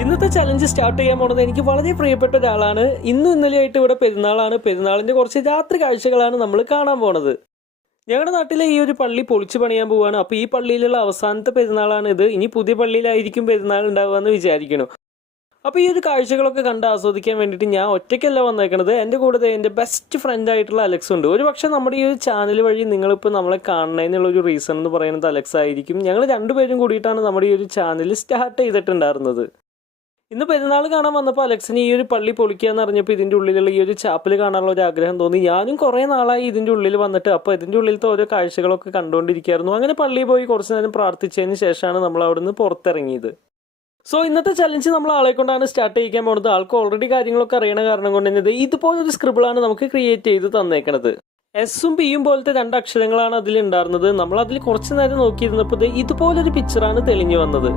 ഇന്നത്തെ challenge start ചെയ്യാൻ പോണത് എനിക്ക് വളരെ പ്രിയപ്പെട്ട ഒരാളാണ്. ഇന്നും ഇന്നലെയായിട്ട് ഇവിടെ പെരുന്നാളാണ്. പെരുന്നാളിന്റെ കുറച്ച് രാത്രി കാഴ്ചകളാണ് നമ്മൾ കാണാൻ പോണത്. ഞങ്ങളുടെ നാട്ടിലെ ഈ ഒരു പള്ളി പൊളിച്ചു പണിയാൻ പോവാണ്. അപ്പോൾ ഈ പള്ളിയിലുള്ള അവസാനത്തെ പെരുന്നാളാണ് ഇത്. ഇനി പുതിയ പള്ളിയിലായിരിക്കും പെരുന്നാൾ ഉണ്ടാവുക എന്ന് വിചാരിക്കണം. അപ്പോൾ ഈ ഒരു കാഴ്ചകളൊക്കെ കണ്ട് ആസ്വദിക്കാൻ വേണ്ടിയിട്ട് ഞാൻ ഒറ്റയ്ക്കല്ല വന്നേക്കണത്. എൻ്റെ കൂടെ എൻ്റെ ബെസ്റ്റ് ഫ്രണ്ട് ആയിട്ടുള്ള അലക്സ് ഉണ്ട്. ഒരു പക്ഷേ നമ്മുടെ ഈ ഒരു ചാനൽ വഴി നിങ്ങളിപ്പോൾ നമ്മളെ കാണുന്നതിനുള്ളൊരു റീസൺ എന്ന് പറയുന്നത് അലക്സ് ആയിരിക്കും. ഞങ്ങൾ രണ്ടുപേരും കൂടിയിട്ടാണ് നമ്മുടെ ഈ ഒരു ചാനൽ സ്റ്റാർട്ട് ചെയ്തിട്ടുണ്ടായിരുന്നത്. ഇന്ന് പെരുന്നാൾ കാണാൻ വന്നപ്പോൾ അലക്സിന് ഈ ഒരു പള്ളി പൊളിക്കാന്ന് അറിഞ്ഞപ്പോൾ ഇതിൻ്റെ ഉള്ളിലുള്ള ഈ ഒരു ചാപ്പൽ കാണാനുള്ള ഒരു ആഗ്രഹം തോന്നി. ഞാനും കുറേ നാളായി ഇതിൻ്റെ ഉള്ളിൽ വന്നിട്ട്. അപ്പോൾ ഇതിൻ്റെ ഉള്ളിലത്തെ ഓരോ കാഴ്ചകളൊക്കെ കണ്ടുകൊണ്ടിരിക്കുകയായിരുന്നു. അങ്ങനെ പള്ളിയിൽ പോയി കുറച്ച് നേരം പ്രാർത്ഥിച്ചതിന് ശേഷമാണ് നമ്മൾ അവിടെ നിന്ന് പുറത്തിറങ്ങിയത്. സോ ഇന്നത്തെ ചലഞ്ച് നമ്മൾ ആളെ കൊണ്ടാണ് സ്റ്റാർട്ട് ചെയ്യിക്കാൻ പോകുന്നത്. ആൾക്ക് ഓൾറെഡി കാര്യങ്ങളൊക്കെ അറിയണ കാരണം കൊണ്ട് തന്നെ ഇതുപോലൊരു സ്ക്രിബിളാണ് നമുക്ക് ക്രിയേറ്റ് ചെയ്ത് തന്നേക്കണത്. എസും പിയും പോലത്തെ രണ്ട് അക്ഷരങ്ങളാണ് അതിൽ ഉണ്ടായിരുന്നത്. നമ്മൾ അതിൽ കുറച്ച് നേരം നോക്കിയിരുന്നപ്പോൾ ഇതുപോലൊരു പിക്ചറാണ് തെളിഞ്ഞു വന്നത്.